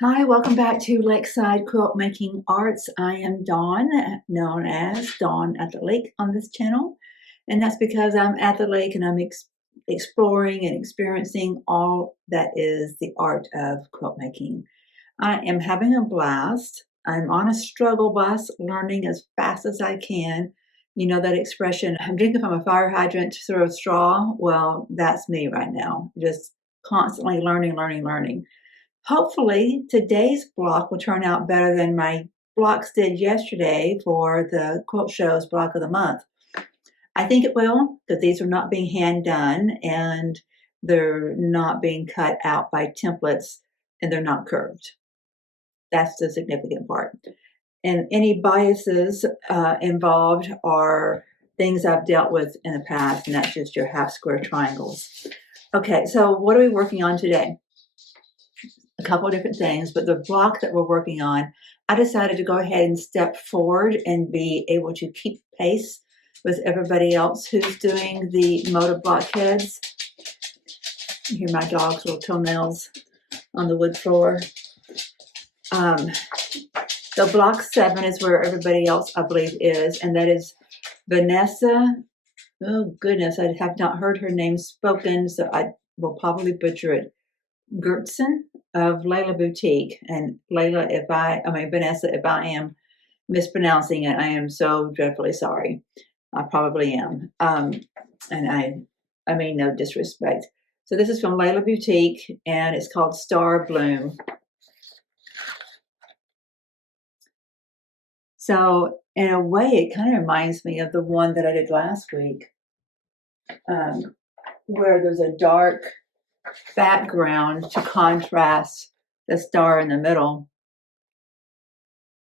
Hi, welcome back to Lakeside Quilt Making Arts. I am Dawn, known as Dawn at the Lake on this channel. And that's because I'm at the lake and I'm exploring and experiencing all that is the art of quilt making. I am having a blast. I'm on a struggle bus, learning as fast as I can. You know that expression, I'm drinking from a fire hydrant through a straw? Well, that's me right now, just constantly learning. Hopefully, today's block will turn out better than my blocks did yesterday for the Quilt Show's Block of the Month. I think it will, because these are not being hand done and they're not being cut out by templates and they're not curved. That's the significant part. And any biases involved are things I've dealt with in the past, and that's just your half square triangles. Okay, so what are we working on today? A couple of different things, but the block that we're working on, I decided to go ahead and step forward and be able to keep pace with everybody else who's doing the Moda Blockheads. You hear my dog's little toenails on the wood floor. So block 7 is where everybody else, I believe, is, and that is Vanessa. Oh goodness, I have not heard her name spoken, so I will probably butcher it. Goertzen of Lella Boutique. And Lella, Vanessa, if I am mispronouncing it, I am so dreadfully sorry. I probably am. And I mean no disrespect. So this is from Lella Boutique and it's called Star Bloom. So in a way, it kind of reminds me of the one that I did last week, where there's a dark background to contrast the star in the middle.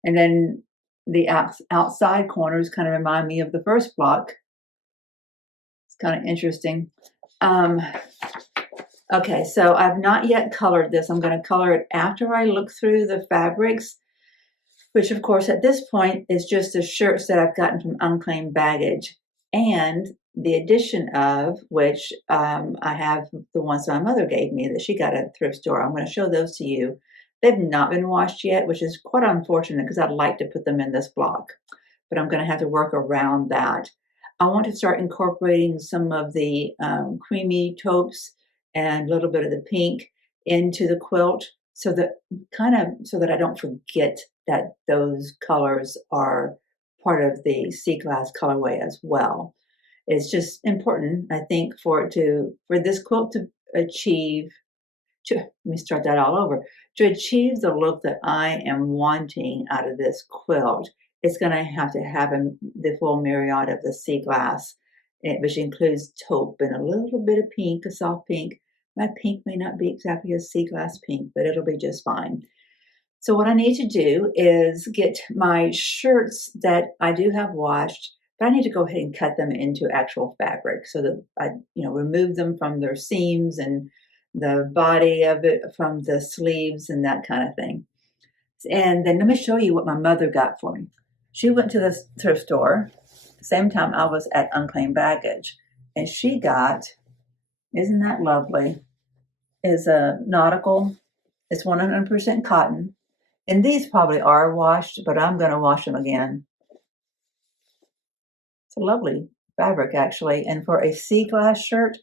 And then the outside corners kind of remind me of the first block. It's kind of interesting. Okay, so I've not yet colored this. I'm going to color it after I look through the fabrics, which of course at this point is just the shirts that I've gotten from Unclaimed Baggage. And the addition of which I have the ones my mother gave me that she got at a thrift store. I'm going to show those to you. They've not been washed yet, which is quite unfortunate because I'd like to put them in this block, but I'm going to have to work around that. I want to start incorporating some of the creamy taupes and a little bit of the pink into the quilt so that I don't forget that those colors are part of the seagrass colorway as well. It's just important, I think, for this quilt to achieve, let me start that all over, to achieve the look that I am wanting out of this quilt. It's going to have the full myriad of the sea glass, which includes taupe and a little bit of pink, a soft pink. My pink may not be exactly a sea glass pink, but it'll be just fine. So what I need to do is get my shirts that I do have washed, but I need to go ahead and cut them into actual fabric so that I, remove them from their seams and the body of it from the sleeves and that kind of thing. And then let me show you what my mother got for me. She went to the thrift store, same time I was at Unclaimed Baggage, and she got, isn't that lovely, is a nautical, it's 100% cotton. And these probably are washed, but I'm going to wash them again. It's a lovely fabric, actually. And for a sea glass shirt,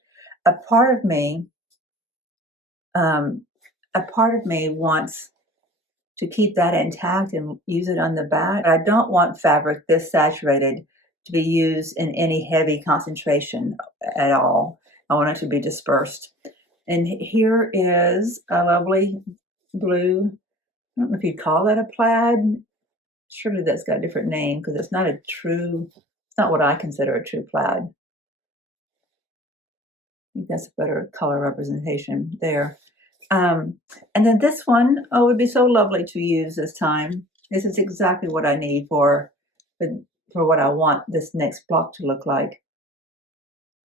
a part of me wants to keep that intact and use it on the back. I don't want fabric this saturated to be used in any heavy concentration at all. I want it to be dispersed. And here is a lovely blue, I don't know if you'd call that a plaid. Surely that's got a different name because it's not what I consider a true plaid. I think that's a better color representation there. And then this one, would be so lovely to use this time. This is exactly what I need for what I want this next block to look like.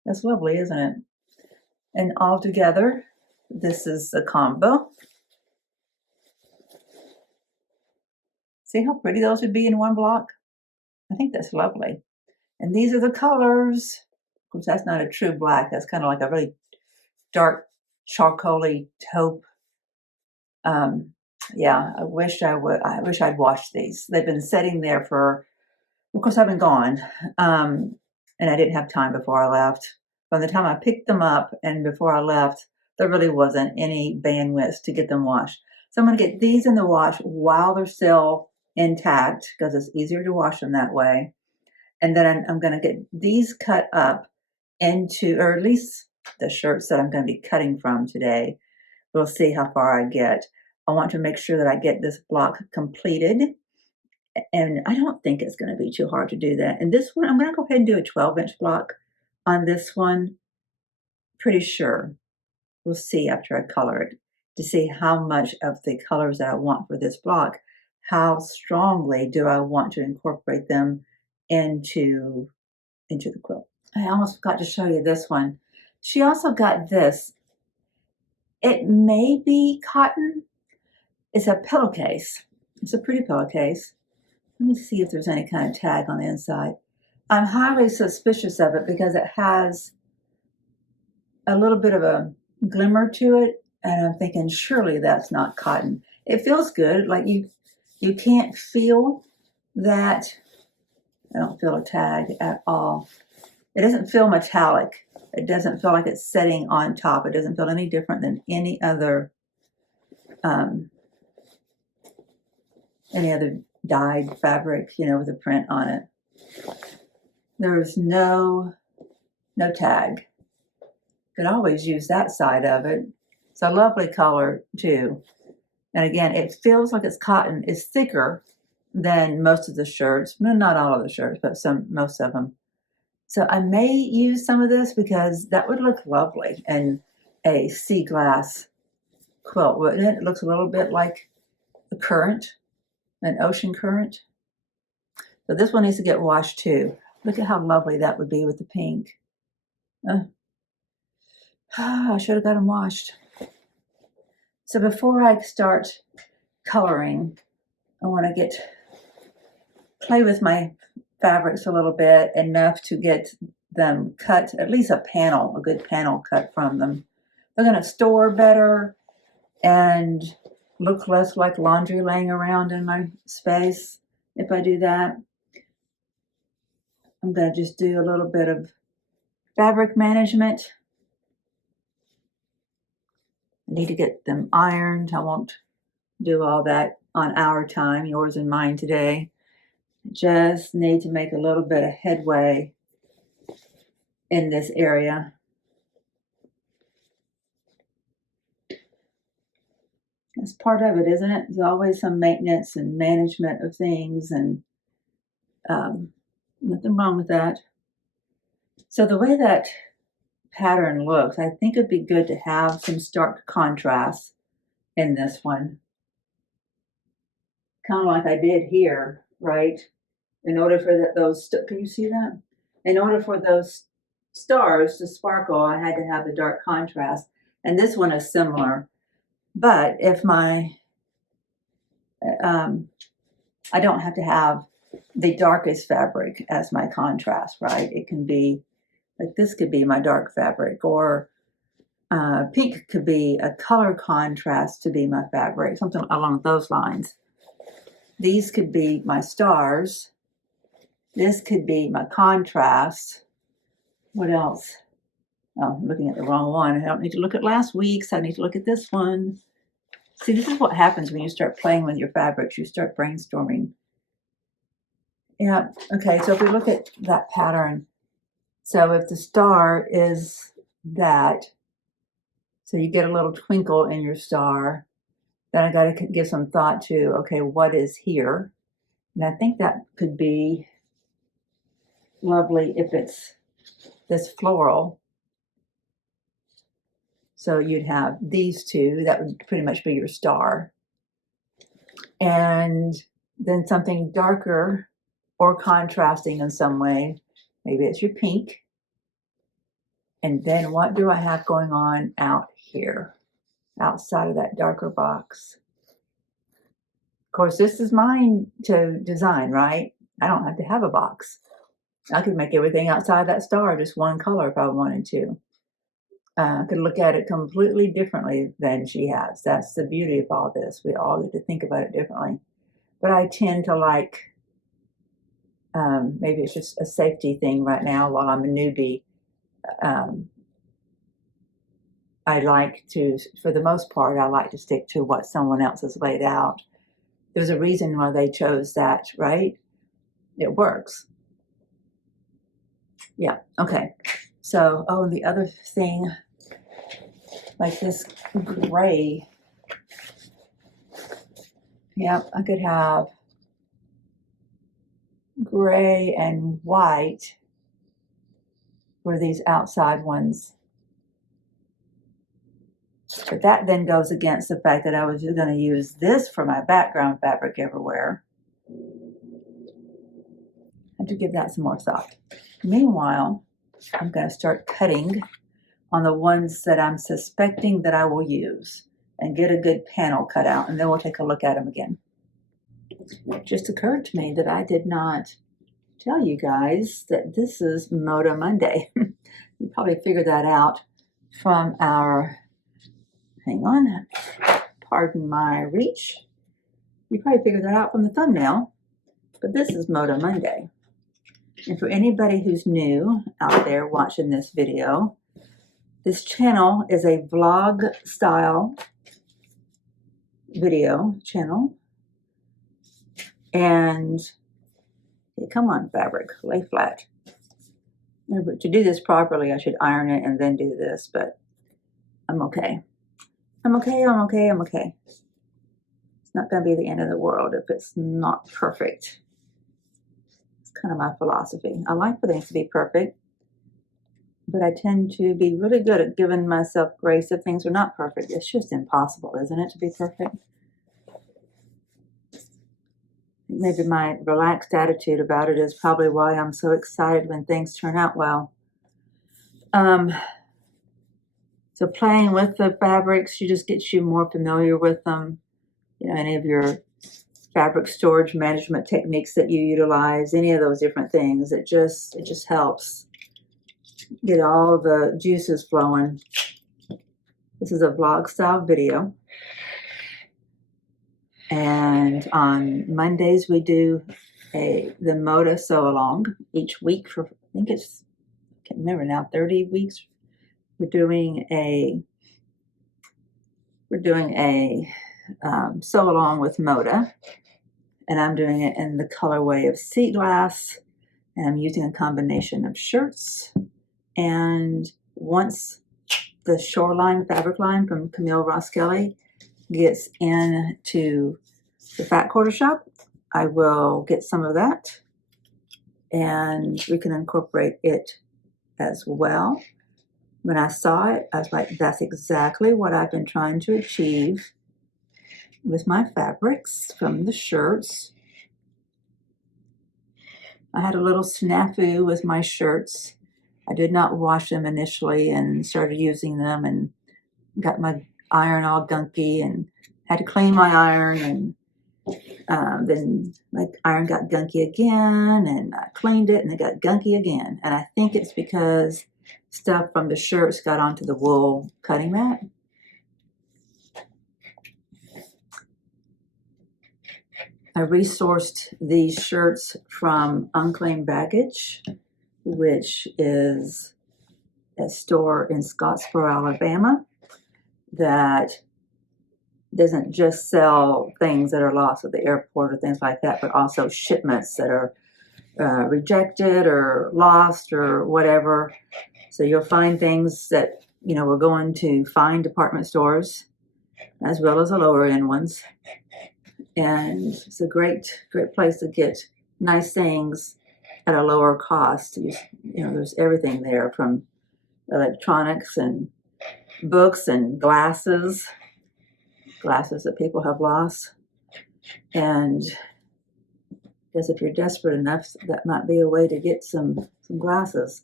That's lovely, isn't it? And all together, this is the combo. See how pretty those would be in one block? I think that's lovely. And these are the colors. Of course, that's not a true black. That's kind of like a really dark charcoaly taupe Yeah, I wish I'd washed these. They've been sitting there for, of course, I've been gone. And I didn't have time before I left. By the time I picked them up and before I left, there really wasn't any bandwidth to get them washed. So I'm going to get these in the wash while they're still intact because it's easier to wash them that way. And then I'm going to get these cut up into, or at least the shirts that I'm going to be cutting from today. We'll see how far I get. I want to make sure that I get this block completed. And I don't think it's going to be too hard to do that. And this one, I'm going to go ahead and do a 12-inch block on this one. Pretty sure. We'll see after I color it to see how much of the colors that I want for this block, how strongly do I want to incorporate them into the quilt. I almost forgot to show you this one. She also got this. It may be cotton. It's a pillowcase. It's a pretty pillowcase. Let me see if there's any kind of tag on the inside. I'm highly suspicious of it because it has a little bit of a glimmer to it, and I'm thinking surely that's not cotton. It feels good, like you can't feel that. I don't feel a tag at all. It doesn't feel metallic. It doesn't feel like it's setting on top. It doesn't feel any different than any other dyed fabric, with a print on it. There's no tag. Could always use that side of it. It's a lovely color too. And again, it feels like it's cotton. It's thicker than most of the shirts. Well, not all of the shirts, but most of them. So I may use some of this because that would look lovely in a seagrass quilt, wouldn't it? It looks a little bit like a current, an ocean current. So this one needs to get washed too. Look at how lovely that would be with the pink. I should have got them washed. So before I start coloring, I want to play with my fabrics a little bit, enough to get them cut, at least a good panel cut from them. They're going to store better and look less like laundry laying around in my space if I do that. I'm going to just do a little bit of fabric management. I need to get them ironed. I won't do all that on our time, yours and mine today. Just need to make a little bit of headway in this area. That's part of it, isn't it? There's always some maintenance and management of things, and nothing wrong with that. So the way that pattern looks, I think it'd be good to have some stark contrast in this one. Kind of like I did here, right? In order for can you see that? In order for those stars to sparkle, I had to have the dark contrast. And this one is similar. But if I don't have to have the darkest fabric as my contrast, right? It can be, like this could be my dark fabric, or pink could be a color contrast to be my fabric, something along those lines. These could be my stars. This could be my contrast. What else? Oh, I'm looking at the wrong one. I don't need to look at last week's. I need to look at this one. See, this is what happens when you start playing with your fabrics. You start brainstorming. Yeah, okay, so if we look at that pattern, so if the star is that, so you get a little twinkle in your star, then I got to give some thought to, okay, what is here? And I think that could be lovely if it's this floral. So you'd have these two, that would pretty much be your star. And then something darker or contrasting in some way. Maybe it's your pink. And then what do I have going on out here, outside of that darker box? Of course, this is mine to design, right? I don't have to have a box. I could make everything outside that star just one color if I wanted to. could look at it completely differently than she has. That's the beauty of all this. We all get to think about it differently. But I tend to like, maybe it's just a safety thing right now while I'm a newbie. I like to, for the most part, I like to stick to what someone else has laid out. There's a reason why they chose that, right? It works. Yeah, okay. So, oh, and the other thing, like this gray, yeah, I could have gray and white for these outside ones. But that then goes against the fact that I was just going to use this for my background fabric everywhere. I have to give that some more thought. Meanwhile, I'm going to start cutting on the ones that I'm suspecting that I will use and get a good panel cut out, and then we'll take a look at them again. It just occurred to me that I did not tell you guys that this is Moda Monday. You probably figured that out from our, hang on, pardon my reach. You probably figured that out from the thumbnail, but this is Moda Monday. And for anybody who's new out there watching this video, this channel is a vlog style video channel. And come on, fabric, lay flat. Remember, to do this properly, I should iron it and then do this, but I'm okay. I'm okay. It's not going to be the end of the world if it's not perfect. It's kind of my philosophy. I like for things to be perfect, but I tend to be really good at giving myself grace if things are not perfect. It's just impossible, isn't it, to be perfect? Maybe my relaxed attitude about it is probably why I'm so excited when things turn out well. So playing with the fabrics, she just gets you more familiar with them. You know, any of your fabric storage management techniques that you utilize, any of those different things, it just helps get all the juices flowing. This is a vlog style video. And on Mondays, we do the Moda sew along each week for, I think it's, I can't remember now, 30 weeks. We're doing a sew along with Moda, and I'm doing it in the colorway of seagrass, and I'm using a combination of shirts. And once the shoreline fabric line from Camille Roskelley gets into the fat quarter shop, I will get some of that and we can incorporate it as well. When I saw it, I was like, that's exactly what I've been trying to achieve with my fabrics from the shirts. I had a little snafu with my shirts. I did not wash them initially and started using them and got my iron all gunky and had to clean my iron, and then my iron got gunky again and I cleaned it and it got gunky again. And I think it's because stuff from the shirts got onto the wool cutting mat. I resourced these shirts from Unclaimed Baggage, which is a store in Scottsboro, Alabama, that doesn't just sell things that are lost at the airport or things like that, but also shipments that are rejected or lost or whatever. So you'll find things that, you know, we're going to find department stores as well as the lower end ones. And it's a great place to get nice things at a lower cost. You know, there's everything there, from electronics and books and glasses that people have lost. And I guess if you're desperate enough, that might be a way to get some glasses.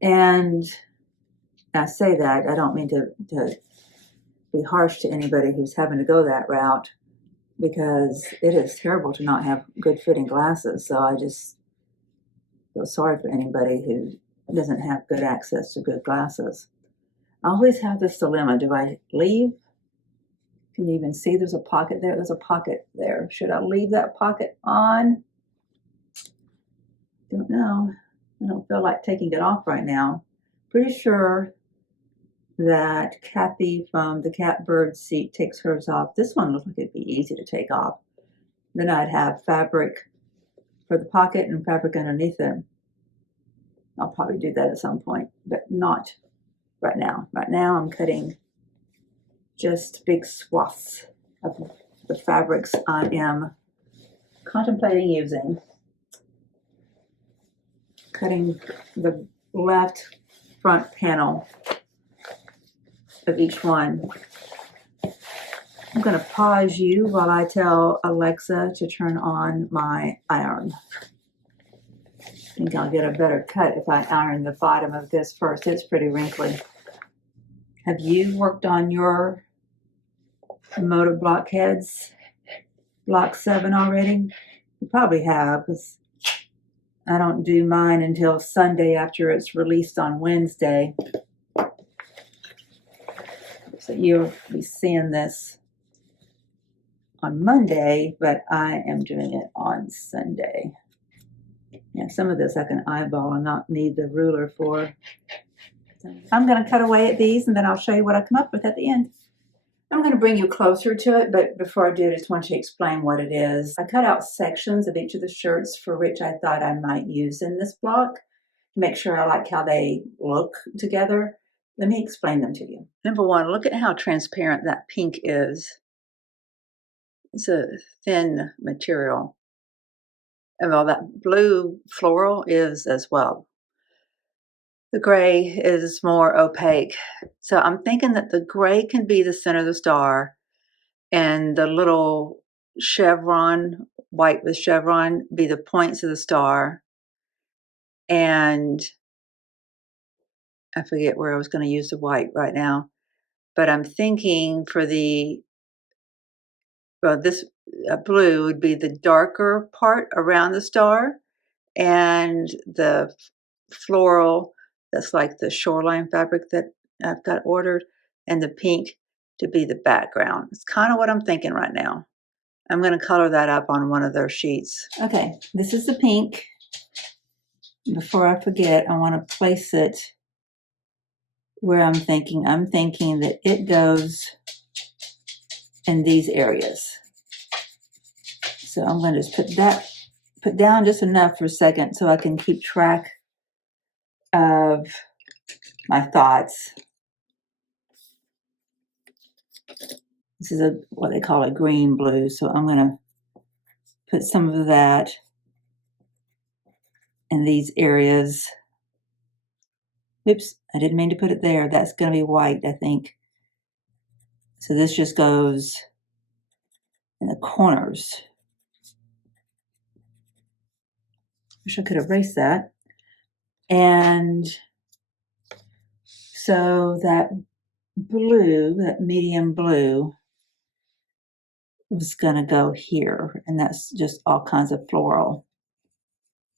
And I say that, I don't mean to be harsh to anybody who's having to go that route, because it is terrible to not have good fitting glasses. So I just feel sorry for anybody who doesn't have good access to good glasses. I always have this dilemma. Do I leave? Can you even see there's a pocket there? There's a pocket there. Should I leave that pocket on? Don't know. I don't feel like taking it off right now. Pretty sure that Kathy from the Catbird seat takes hers off. This one looks like it'd be easy to take off. Then I'd have fabric for the pocket and fabric underneath it. I'll probably do that at some point, but not right now. Right now I'm cutting just big swaths of the fabrics I am contemplating using. Cutting the left front panel of each one. I'm going to pause you while I tell Alexa to turn on my iron. I think I'll get a better cut if I iron the bottom of this first. It's pretty wrinkly. Have you worked on your Moda Blockheads Block 7 already? You probably have, because I don't do mine until Sunday after it's released on Wednesday. So you'll be seeing this on Monday, but I am doing it on Sunday. Yeah, some of this I can eyeball and not need the ruler for. I'm going to cut away at these and then I'll show you what I come up with at the end. I'm going to bring you closer to it, but before I do, I just want to explain what it is. I cut out sections of each of the shirts for which I thought I might use in this block to make sure I like how they look together. Let me explain them to you. Number one, look at how transparent that pink is. It's a thin material. And well, that blue floral is as well. The gray is more opaque. So I'm thinking that the gray can be the center of the star and the little chevron, white with chevron, be the points of the star. And I forget where I was going to use the white right now. But I'm thinking for the, well, this blue would be the darker part around the star. And the floral, that's like the shoreline fabric that I've got ordered, and the pink to be the background. It's kind of what I'm thinking right now. I'm going to color that up on one of their sheets. Okay, this is the pink. Before I forget, I want to place it where I'm thinking. I'm thinking that it goes in these areas. So I'm going to just put down just enough for a second so I can keep track of my thoughts. This is what they call a green blue, so I'm going to put some of that in these areas. Oops, I didn't mean to put it there. That's going to be white, I think. So this just goes in the corners. Wish I could erase that. And so that blue, that medium blue, was going to go here, and that's just all kinds of floral.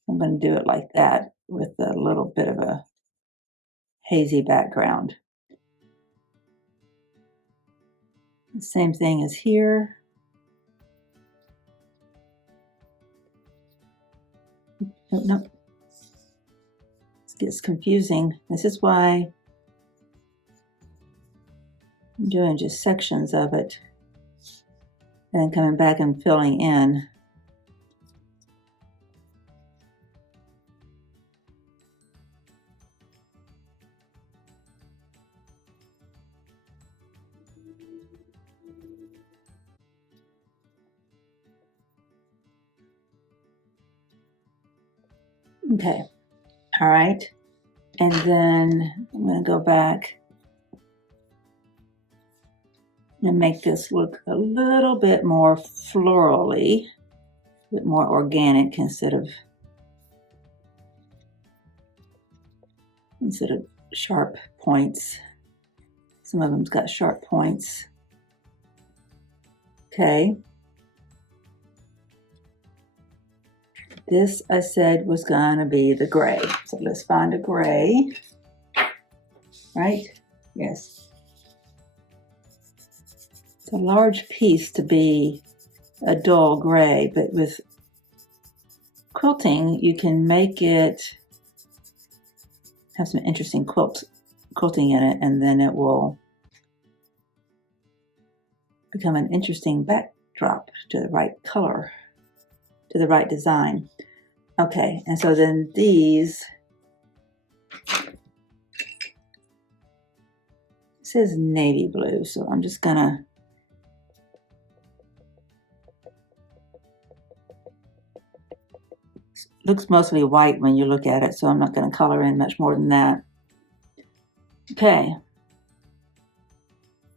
I'm going to do it like that with a little bit of a hazy background. The same thing as here. Oh, no, it gets confusing. This is why I'm doing just sections of it and then coming back and filling in. Okay, all right. And then I'm going to go back and make this look a little bit more florally, a bit more organic instead of sharp points. Some of them's got sharp points. Okay. This I said was gonna be the gray. So let's find a gray, right? Yes. It's a large piece to be a dull gray, but with quilting, you can make it have some interesting quilting in it, and then it will become an interesting backdrop to the right color, to the right design. Okay, and so then these, it says navy blue, so I'm just gonna looks mostly white when you look at it, so I'm not going to color in much more than that. Okay,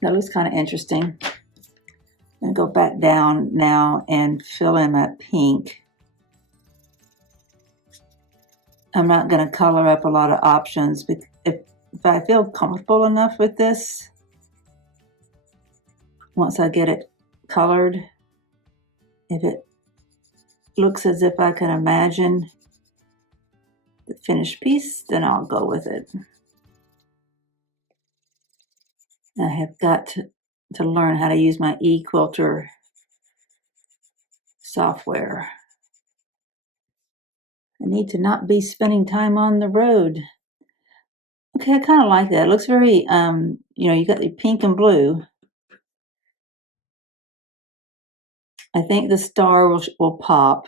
that looks kind of interesting. I'm going to go back down now and fill in that pink. I'm not going to color up a lot of options, but if I feel comfortable enough with this, once I get it colored, if it looks as if I can imagine the finished piece, then I'll go with it. I have got to learn how to use my eQuilter software. I need to not be spending time on the road. Okay, I kind of like that. It looks very, you got the pink and blue. I think the star will pop.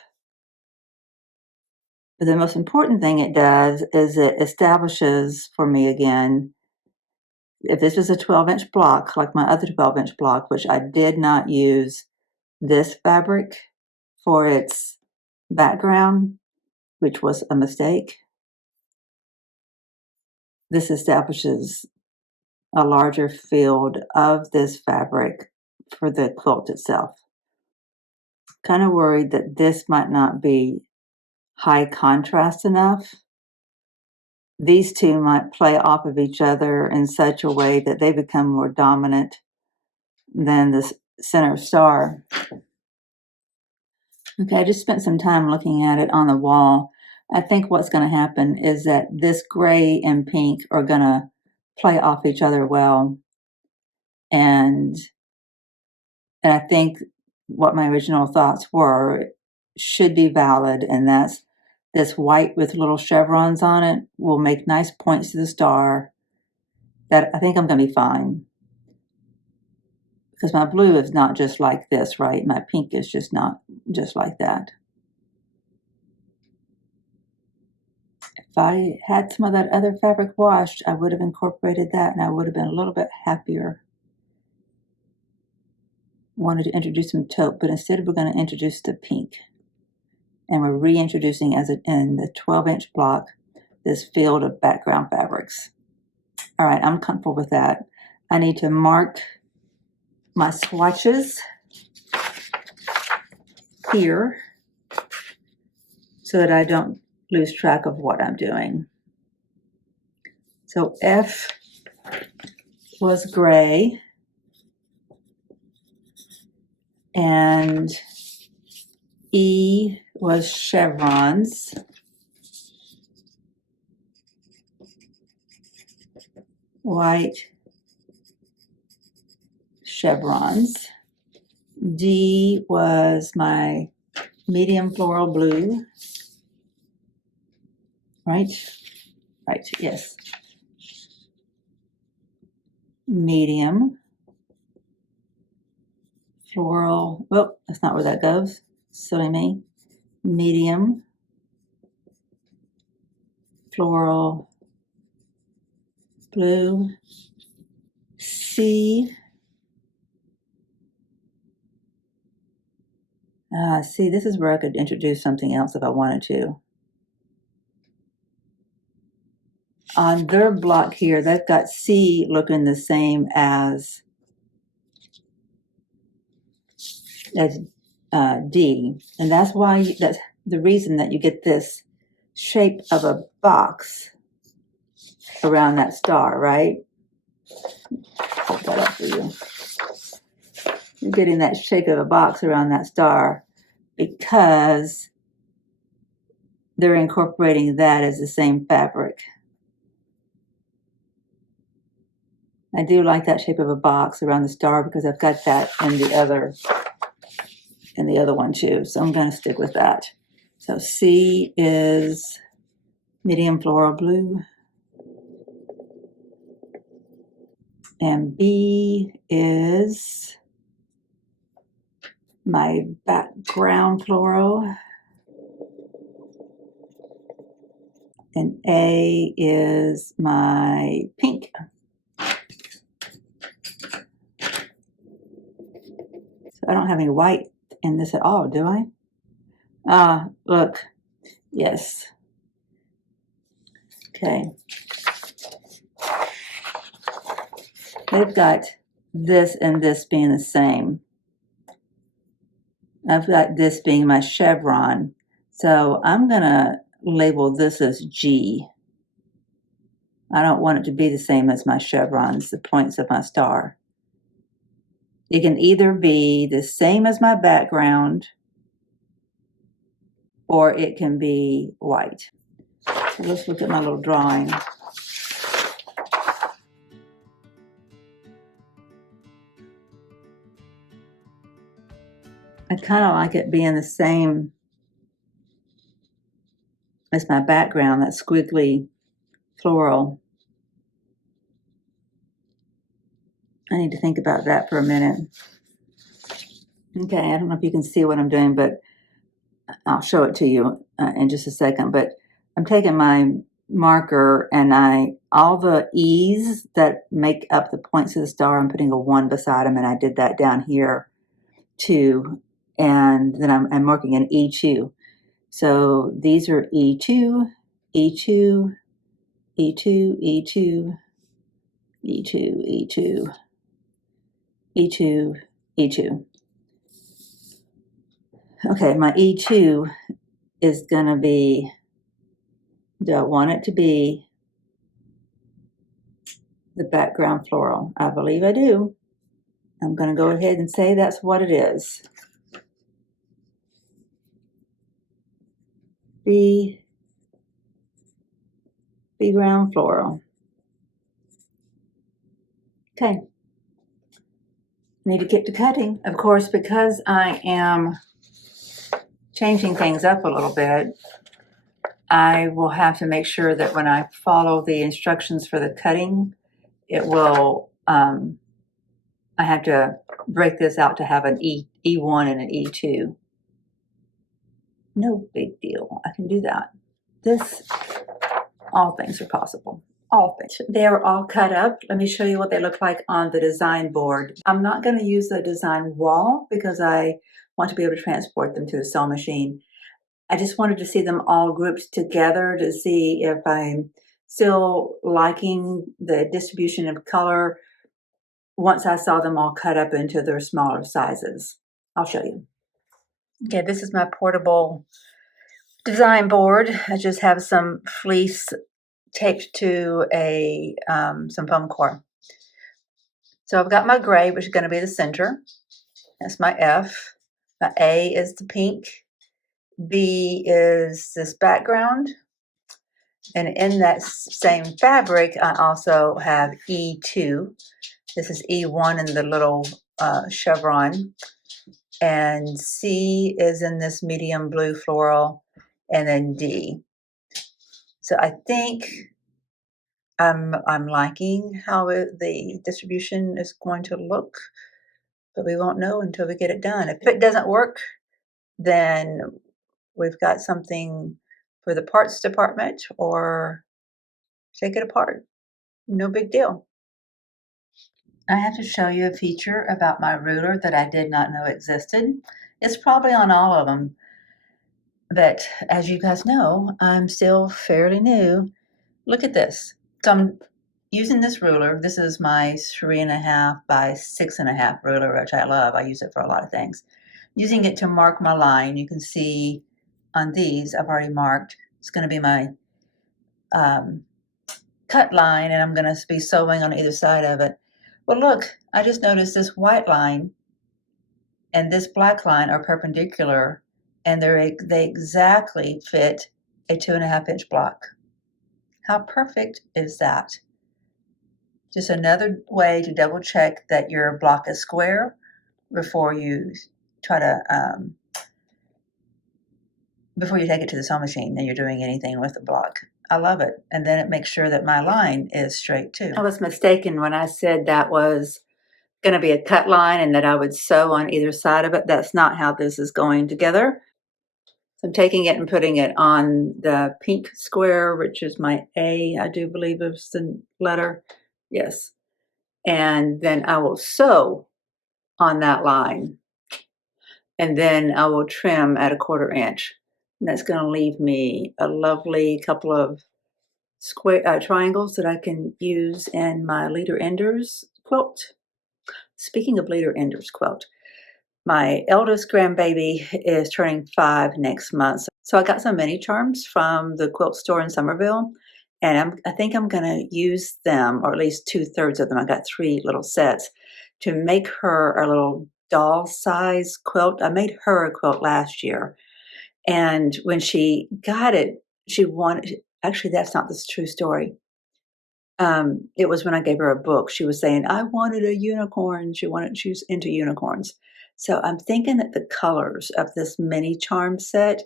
But the most important thing it does is it establishes for me again, if this was a 12-inch block, like my other 12-inch block, which I did not use this fabric for its background, which was a mistake. This establishes a larger field of this fabric for the quilt itself. Kind of worried that this might not be high contrast enough. These two might play off of each other in such a way that they become more dominant than the center star. Okay, I just spent some time looking at it on the wall. I think what's going to happen is that this gray and pink are going to play off each other well. And I think what my original thoughts were should be valid, and that's this white with little chevrons on it will make nice points to the star. That I think I'm going to be fine. Because my blue is not just like this, right? My pink is just not just like that. If I had some of that other fabric washed, I would have incorporated that and I would have been a little bit happier. Wanted to introduce some taupe, but instead we're going to introduce the pink. And we're reintroducing in the 12-inch block this field of background fabrics. All right, I'm comfortable with that. I need to mark my swatches here so that I don't lose track of what I'm doing. So F was gray and E was chevrons. White chevrons. D was my medium floral blue. Right, yes. Medium floral, oh, that's not where that goes. Silly me. Medium floral blue. C. See, this is where I could introduce something else if I wanted to. On their block here, they've got C looking the same as D, and that's why that's the reason that you get this shape of a box around that star, right? Hold that up for you. You're getting that shape of a box around that star because they're incorporating that as the same fabric. I do like that shape of a box around the star because I've got that in the other one too. So I'm going to stick with that. So C is medium floral blue. And B is my background floral. And A is my pink. So I don't have any white in this at all, do I? Ah, look. Yes. Okay. They've got this and this being the same. I've got this being my chevron. So I'm going to label this as G. I don't want it to be the same as my chevrons, the points of my star. It can either be the same as my background or it can be white. So let's look at my little drawing. I kind of like it being the same as my background, that squiggly floral. I need to think about that for a minute. Okay, I don't know if you can see what I'm doing, but I'll show it to you in just a second. But I'm taking my marker and all the E's that make up the points of the star, I'm putting a 1 beside them, and I did that down here too. And then I'm marking an E2. So these are E2, E2, E2, E2, E2, E2, E2, E2. Okay, my E2 is going to be, do I want it to be the background floral? I believe I do. I'm going to go ahead and say that's what it is. B ground floral. Okay. Need to get to cutting. Of course, because I am changing things up a little bit, I will have to make sure that when I follow the instructions for the cutting, it will, I have to break this out to have an E1 and an E2. No big deal. I can do that. All things are possible. All things. They are all cut up. Let me show you what they look like on the design board. I'm not going to use the design wall because I want to be able to transport them to the sewing machine. I just wanted to see them all grouped together to see if I'm still liking the distribution of color once I saw them all cut up into their smaller sizes. I'll show you. Okay, this is my portable design board. I just have some fleece taped to some foam core. So I've got my gray, which is going to be the center. That's my F. My A is the pink. B is this background. And in that same fabric, I also have E2. This is E1 in the little chevron. And C is in this medium blue floral. And then D. So I think I'm liking how the distribution is going to look, but we won't know until we get it done. If it doesn't work, then we've got something for the parts department or take it apart. No big deal. I have to show you a feature about my ruler that I did not know existed. It's probably on all of them, but as you guys know, I'm still fairly new. Look at this. So I'm using this ruler. This is my 3.5 by 6.5 ruler, which I love. I use it for a lot of things. Using it to mark my line. You can see on these I've already marked. It's going to be my cut line, and I'm going to be sewing on either side of it. Well, look, I just noticed this white line and this black line are perpendicular, and they exactly fit a 2.5 inch block. How perfect is that? Just another way to double check that your block is square before you try to, before you take it to the sewing machine and you're doing anything with the block. I love it. And then it makes sure that my line is straight too. I was mistaken when I said that was going to be a cut line and that I would sew on either side of it. That's not how this is going together. So I'm taking it and putting it on the pink square, which is my A, I do believe is the letter. Yes. And then I will sew on that line. And then I will trim at 1/4 inch. And that's going to leave me a lovely couple of square triangles that I can use in my Leader Enders quilt. Speaking of Leader Enders quilt, my eldest grandbaby is turning 5 next month. So I got some mini charms from the quilt store in Somerville, and I think I'm going to use them, or at least 2/3 of them. I got 3 little sets to make her a little doll size quilt. I made her a quilt last year, and when she got it, she wanted, actually that's not the true story. It was when I gave her a book. She was saying, I wanted a unicorn. She was into unicorns. So I'm thinking that the colors of this mini charm set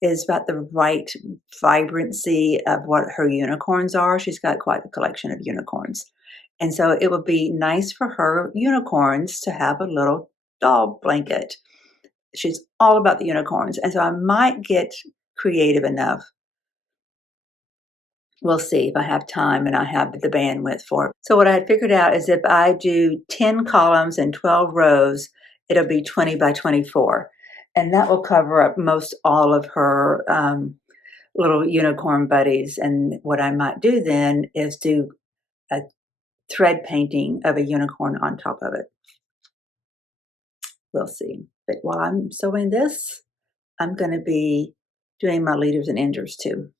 is about the right vibrancy of what her unicorns are. She's got quite the collection of unicorns. And so it would be nice for her unicorns to have a little doll blanket. She's all about the unicorns. And so I might get creative enough. We'll see if I have time and I have the bandwidth for it. So what I had figured out is if I do 10 columns and 12 rows, it'll be 20 by 24. And that will cover up most all of her little unicorn buddies. And what I might do then is do a thread painting of a unicorn on top of it. We'll see. But while I'm sewing this, I'm going to be doing my leaders and enders too,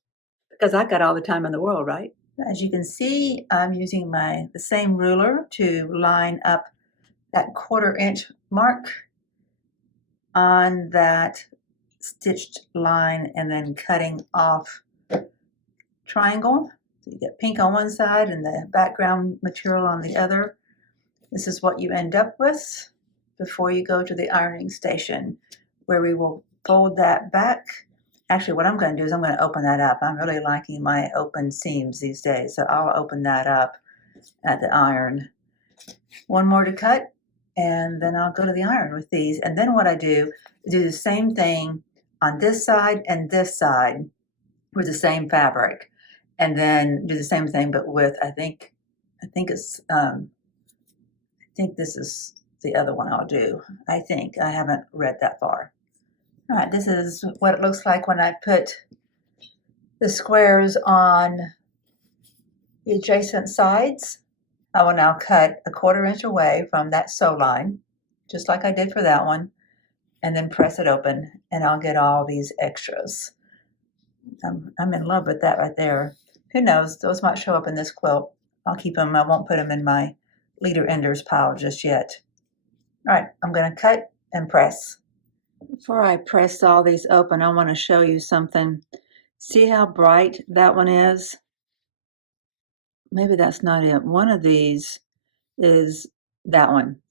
because I've got all the time in the world, right? As you can see, I'm using the same ruler to line up that 1/4 inch mark on that stitched line and then cutting off triangle. So you get pink on one side and the background material on the other. This is what you end up with before you go to the ironing station, where we will fold that back. Actually, what I'm going to do is I'm going to open that up. I'm really liking my open seams these days, so I'll open that up at the iron. One more to cut, and then I'll go to the iron with these. And then what I do is do the same thing on this side and this side with the same fabric, and then do the same thing but with I think this is the other one I'll do. I think I haven't read that far. All right, this is what it looks like when I put the squares on the adjacent sides. I will now cut 1/4 inch away from that sew line, just like I did for that one, and then press it open, and I'll get all these extras. I'm in love with that right there. Who knows, those might show up in this quilt. I'll keep them, I won't put them in my Leader Enders pile just yet. All right, I'm going to cut and press. Before I press all these open, I want to show you something. See how bright that one is? Maybe that's not it. One of these is that one.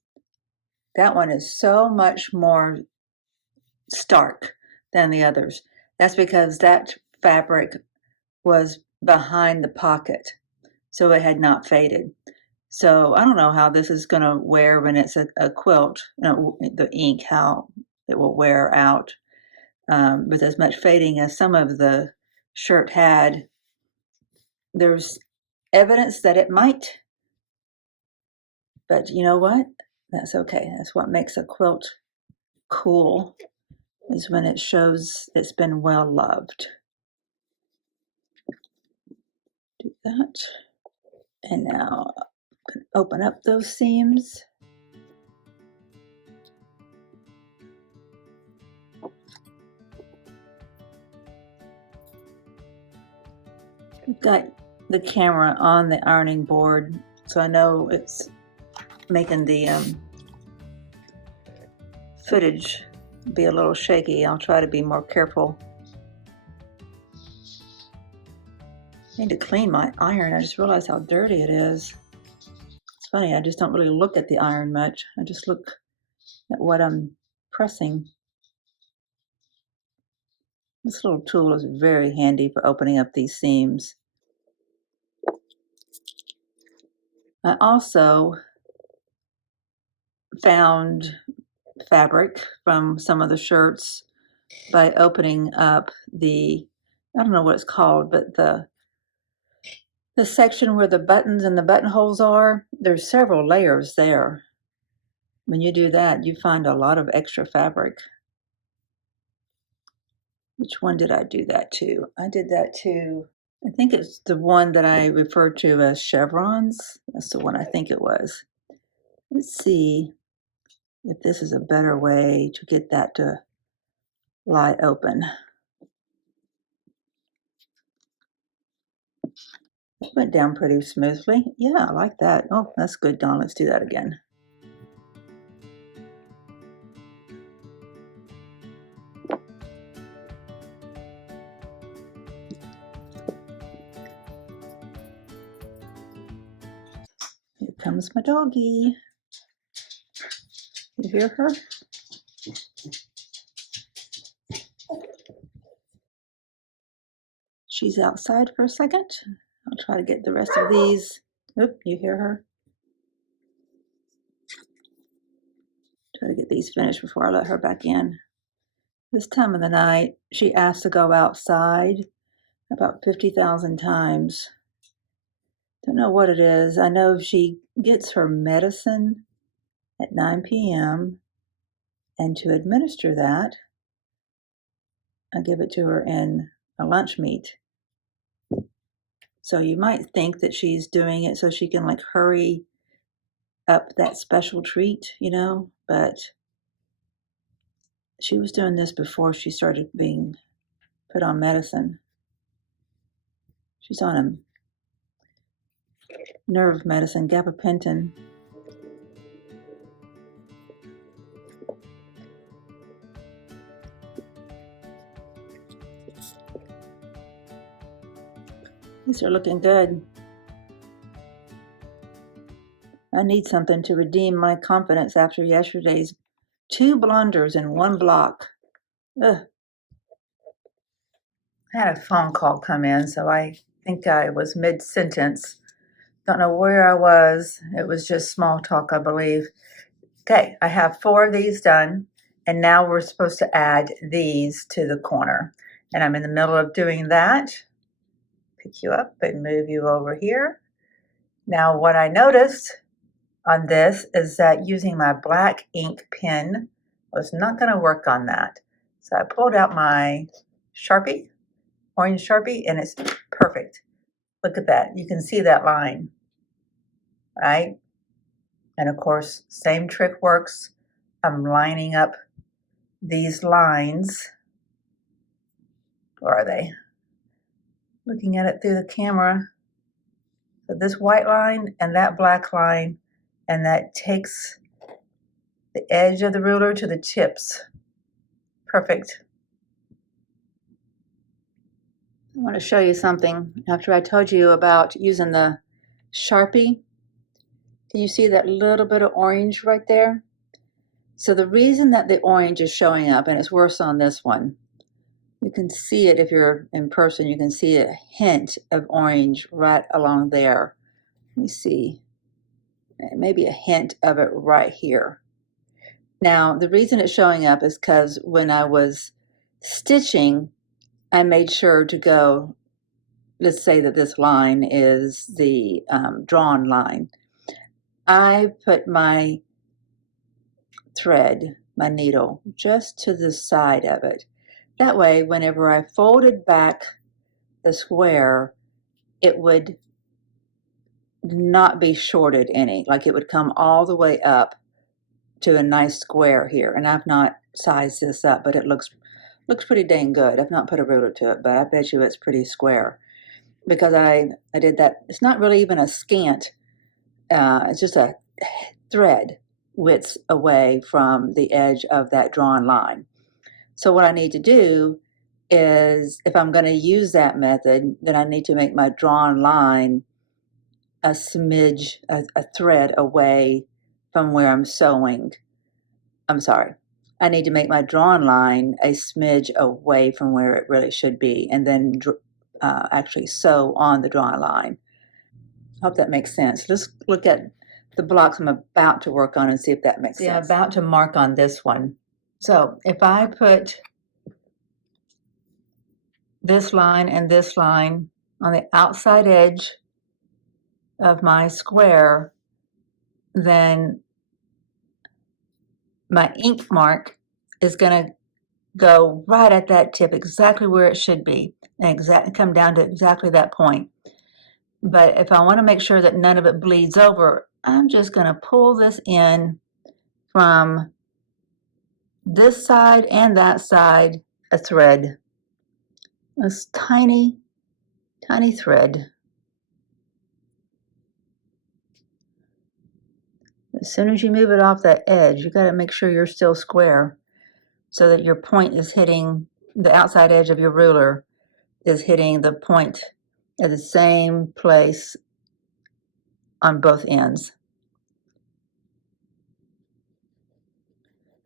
That one is so much more stark than the others. That's because that fabric was behind the pocket, so it had not faded. So I don't know how this is going to wear when it's a quilt, the ink, how it will wear out with as much fading as some of the shirt had. There's evidence that it might, but you know what? That's okay. That's what makes a quilt cool, is when it shows it's been well loved. Do that. And now I'm going to open up those seams. I've got the camera on the ironing board, so I know it's making the footage be a little shaky. I'll try to be more careful. I need to clean my iron. I just realized how dirty it is. funny, I just don't really look at the iron much. I just look at what I'm pressing. This little tool is very handy for opening up these seams. I also found fabric from some of the shirts by opening up the, I don't know what it's called, but the section where the buttons and the buttonholes are. There's several layers there. When you do that, you find a lot of extra fabric. Which one did I do that to? I did that to, I think it's the one that I referred to as chevrons. That's the one I think it was. Let's see if this is a better way to get that to lie open. It went down pretty smoothly. Yeah, I like that. Oh, that's good, Dawn. Let's do that again. Here comes my doggie. You hear her? She's outside for a second. I'll try to get the rest of these. Oop, you hear her? Try to get these finished before I let her back in. This time of the night, she asked to go outside about 50,000 times. Don't know what it is. I know she gets her medicine at 9 p.m. and to administer that, I give it to her in a lunch meat. So you might think that she's doing it so she can like hurry up that special treat, you know, but she was doing this before she started being put on medicine. She's on a nerve medicine, gabapentin. These are looking good. I need something to redeem my confidence after yesterday's 2 blunders in 1 block. Ugh. I had a phone call come in, so I think I was mid-sentence. Don't know where I was. It was just small talk, I believe. Okay, I have 4 of these done, and now we're supposed to add these to the corner. And I'm in the middle of doing that. Pick you up and move you over here. Now what I noticed on this is that using my black ink pen was not going to work on that. So I pulled out my Sharpie, orange Sharpie, and it's perfect. Look at that. You can see that line, right? And of course, same trick works. I'm lining up these lines. Where are they? Looking at it through the camera. So this white line and that black line, and that takes the edge of the ruler to the tips. Perfect. I want to show you something. After I told you about using the Sharpie, can you see that little bit of orange right there? So the reason that the orange is showing up, and it's worse on this one, you can see it if you're in person, you can see a hint of orange right along there. Let me see, maybe a hint of it right here. Now, the reason it's showing up is because when I was stitching, I made sure to go, let's say that this line is the drawn line. I put my thread, my needle, just to the side of it. That way, whenever I folded back the square, it would not be shorted any, like it would come all the way up to a nice square here. And I've not sized this up, but it looks pretty dang good. I've not put a ruler to it, but I bet you it's pretty square because I did that. It's not really even a scant. It's just a thread width away from the edge of that drawn line. So what I need to do is, if I'm going to use that method, then I need to make my drawn line a smidge, a thread away from where I'm sewing. I'm sorry. I need to make my drawn line a smidge away from where it really should be, and then actually sew on the drawn line. I hope that makes sense. Let's look at the blocks I'm about to work on and see if that makes sense. I'm about to mark on this one. So if I put this line and this line on the outside edge of my square, then my ink mark is going to go right at that tip, exactly where it should be, and come down to exactly that point. But if I want to make sure that none of it bleeds over, I'm just going to pull this in from this side and that side a thread, this tiny, tiny thread. As soon as you move it off that edge, you got to make sure you're still square so that your point is hitting the outside edge of your ruler is hitting the point at the same place on both ends.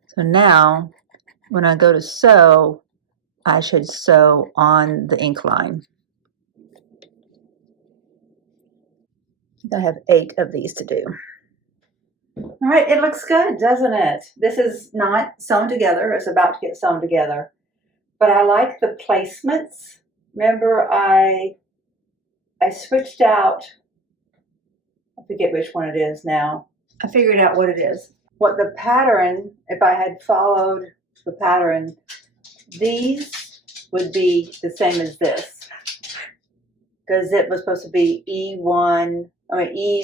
So now when I go to sew, I should sew on the ink line. I have 8 of these to do. All right, it looks good, doesn't it? This is not sewn together. It's about to get sewn together. But I like the placements. Remember, I switched out, I forget which one it is now. I figured out what it is. What the pattern, if I had followed the pattern, these would be the same as this. Because it was supposed to be E's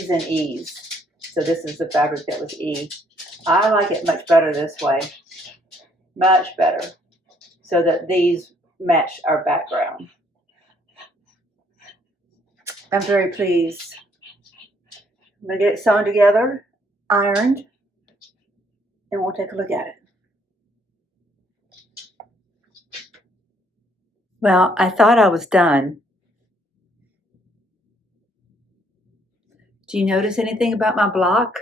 and E's. So this is the fabric that was E. I like it much better this way. Much better. So that these match our background. I'm very pleased. I'm going to get it sewn together, ironed, and we'll take a look at it. Well, I thought I was done. Do you notice anything about my block?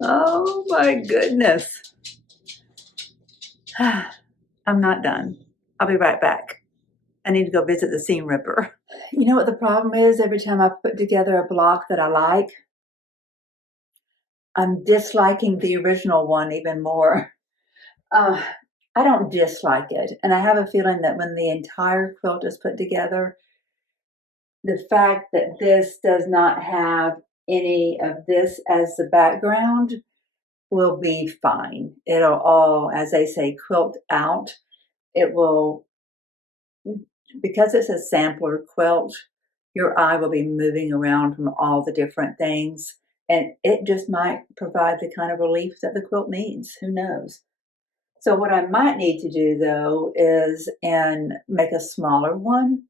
Oh my goodness. I'm not done. I'll be right back. I need to go visit the seam ripper. You know what the problem is? Every time I put together a block that I like, I'm disliking the original one even more. I don't dislike it. And I have a feeling that when the entire quilt is put together, the fact that this does not have any of this as the background will be fine. It'll all, as they say, quilt out. It will, because it's a sampler quilt, your eye will be moving around from all the different things, and it just might provide the kind of relief that the quilt needs. Who knows? So what I might need to do, though, is make a smaller one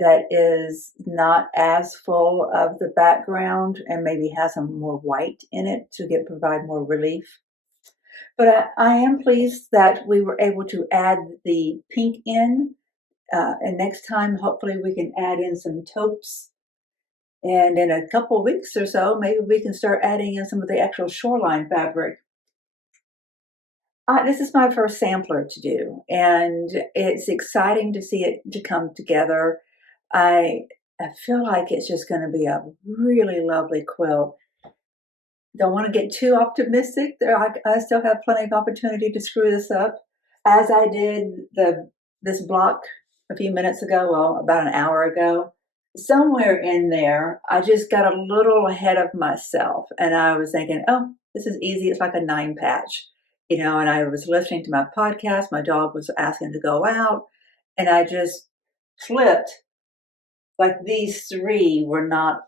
that is not as full of the background and maybe has some more white in it to provide more relief. But I am pleased that we were able to add the pink in. And next time, hopefully we can add in some taupes. And in a couple of weeks or so, maybe we can start adding in some of the actual shoreline fabric. This is my first sampler to do, and it's exciting to see it to come together. I feel like it's just going to be a really lovely quilt. Don't want to get too optimistic. I still have plenty of opportunity to screw this up, as I did this block a few minutes ago, well, about an hour ago. Somewhere in there, I just got a little ahead of myself, and I was thinking, oh, this is easy. It's like a 9-patch. And I was listening to my podcast. My dog was asking to go out, and I just flipped. Like these 3 were not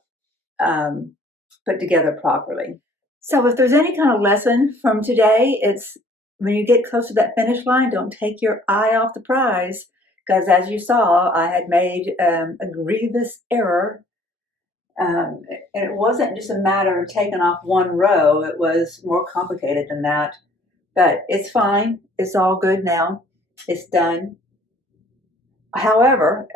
put together properly. So if there's any kind of lesson from today, it's when you get close to that finish line, don't take your eye off the prize. Because as you saw, I had made a grievous error. And it wasn't just a matter of taking off one row. It was more complicated than that. But it's fine. It's all good now. It's done. However,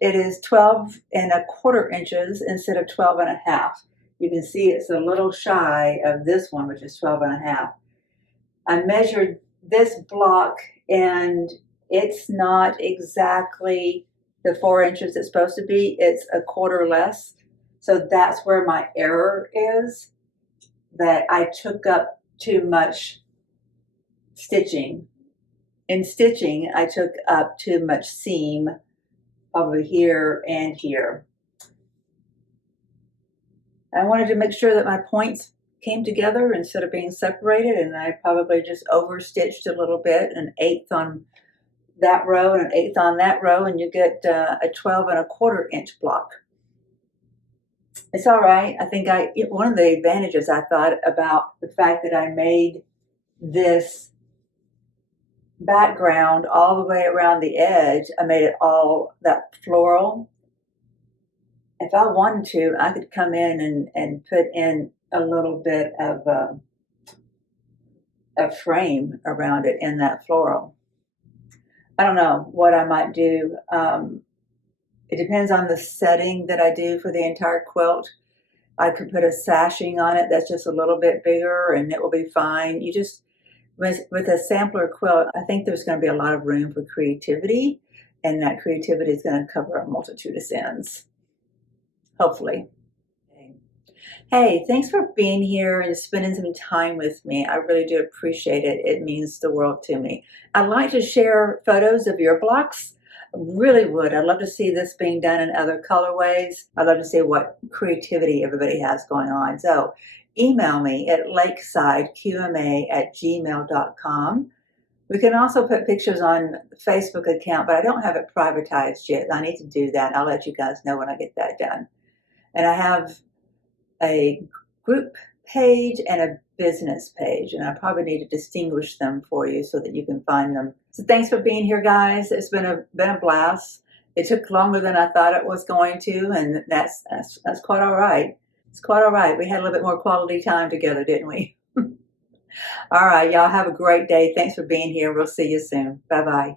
it is 12¼ inches instead of 12½. You can see it's a little shy of this one, which is 12½. I measured this block and it's not exactly the 4 inches it's supposed to be. It's a quarter less. So that's where my error is, that I took up too much stitching. In stitching, I took up too much seam over here and here. I wanted to make sure that my points came together instead of being separated, and I probably just overstitched a little bit, an 1/8 on that row and an 1/8 on that row, and you get a 12¼ inch block. It's all right. I think one of the advantages I thought about the fact that I made this background all the way around the edge, I made it all that floral. If I wanted to, I could come in and put in a little bit of a frame around it in that floral. I don't know what I might do. It depends on the setting that I do for the entire quilt. I could put a sashing on it that's just a little bit bigger and it will be fine. You just, with a sampler quilt, I think there's going to be a lot of room for creativity, and that creativity is going to cover a multitude of sins. Hopefully. Hey, thanks for being here and spending some time with me. I really do appreciate it. It means the world to me. I'd like to share photos of your blocks. I really would. I'd love to see this being done in other colorways. I'd love to see what creativity everybody has going on. So email me at lakesidaqma@gmail.com. We can also put pictures on the Facebook account, but I don't have it privatized yet. I need to do that. I'll let you guys know when I get that done. And I have a group page and a business page, and I probably need to distinguish them for you so that you can find them. So thanks for being here, guys. It's been a blast. It took longer than I thought it was going to, and that's quite all right. It's quite all right. We had a little bit more quality time together, didn't we? All right, y'all have a great day. Thanks for being here. We'll see you soon. Bye-bye.